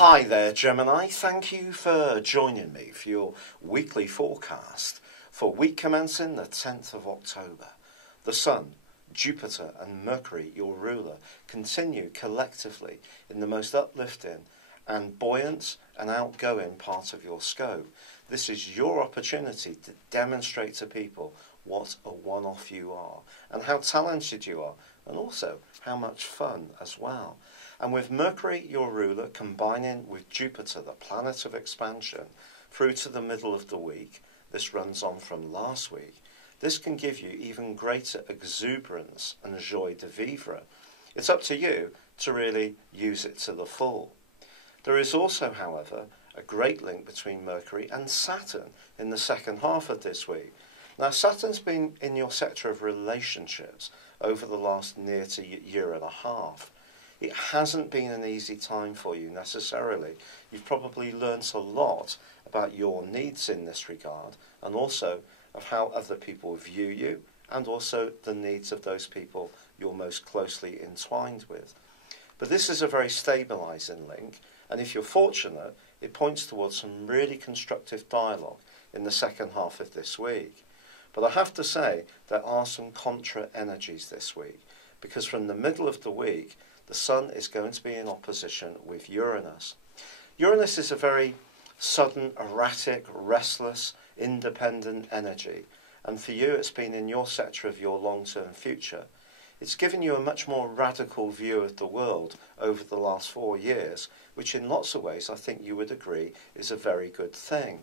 Hi there, Gemini. Thank you for joining me for your weekly forecast for week commencing the 10th of October. The Sun, Jupiter and Mercury, your ruler, continue collectively in the most uplifting and buoyant and outgoing part of your scope. This is your opportunity to demonstrate to people what a one-off you are and how talented you are, and also how much fun as well. And with Mercury, your ruler, combining with Jupiter, the planet of expansion, through to the middle of the week, this runs on from last week, this can give you even greater exuberance and joie de vivre. It's up to you to really use it to the full. There is also, however, a great link between Mercury and Saturn in the second half of this week. Now, Saturn's been in your sector of relationships over the last near to year and a half. It hasn't been an easy time for you necessarily. You've probably learnt a lot about your needs in this regard, and also of how other people view you, and also the needs of those people you're most closely entwined with. But this is a very stabilising link, and if you're fortunate, it points towards some really constructive dialogue in the second half of this week. But I have to say, there are some contra energies this week, because from the middle of the week, the Sun is going to be in opposition with Uranus. Uranus is a very sudden, erratic, restless, independent energy. And for you, it's been in your sector of your long-term future. It's given you a much more radical view of the world over the last 4 years, which in lots of ways I think you would agree is a very good thing.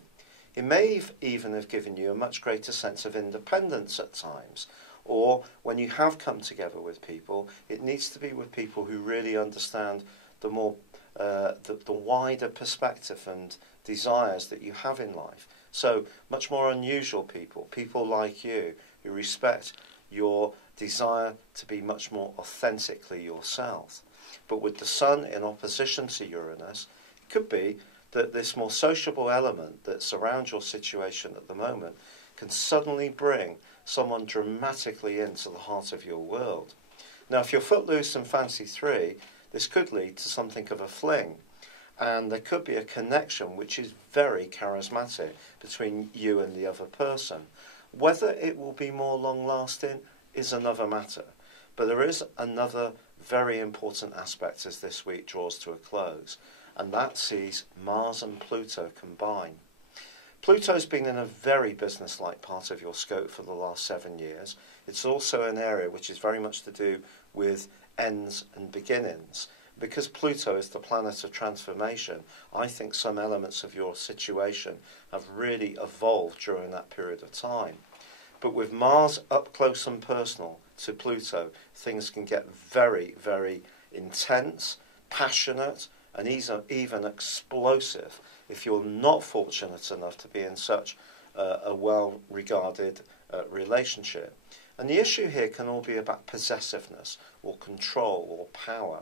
It may even have given you a much greater sense of independence at times, or when you have come together with people, it needs to be with people who really understand the more the wider perspective and desires that you have in life. So much more unusual people, people like you, who respect your desire to be much more authentically yourself. But with the Sun in opposition to Uranus, it could be that this more sociable element that surrounds your situation at the moment can suddenly bring someone dramatically into the heart of your world. Now, if you're footloose and fancy free, this could lead to something of a fling, and there could be a connection which is very charismatic between you and the other person. Whether it will be more long-lasting is another matter, but there is another very important aspect as this week draws to a close, and that sees Mars and Pluto combine. Pluto's been in a very business-like part of your scope for the last 7 years. It's also an area which is very much to do with ends and beginnings. Because Pluto is the planet of transformation, I think some elements of your situation have really evolved during that period of time. But with Mars up close and personal to Pluto, things can get very, very intense, passionate, and even explosive if you're not fortunate enough to be in such a well-regarded relationship. And the issue here can all be about possessiveness or control or power.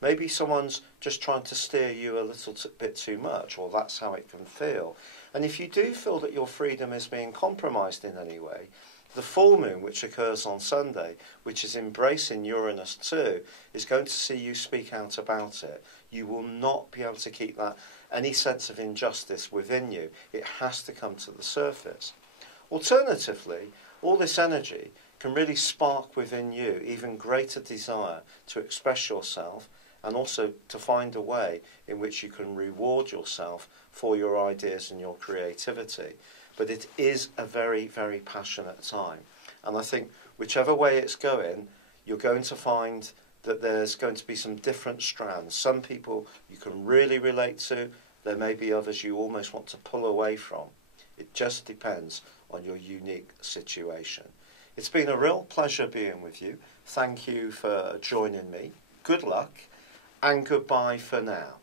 Maybe someone's just trying to steer you a little bit too much, or that's how it can feel. And if you do feel that your freedom is being compromised in any way, the full moon, which occurs on Sunday, which is embracing Uranus too, is going to see you speak out about it. You will not be able to keep that any sense of injustice within you. It has to come to the surface. Alternatively, all this energy can really spark within you even greater desire to express yourself, and also to find a way in which you can reward yourself for your ideas and your creativity. But it is a very, very passionate time. And I think whichever way it's going, you're going to find that there's going to be some different strands. Some people you can really relate to. There may be others you almost want to pull away from. It just depends on your unique situation. It's been a real pleasure being with you. Thank you for joining me. Good luck and goodbye for now.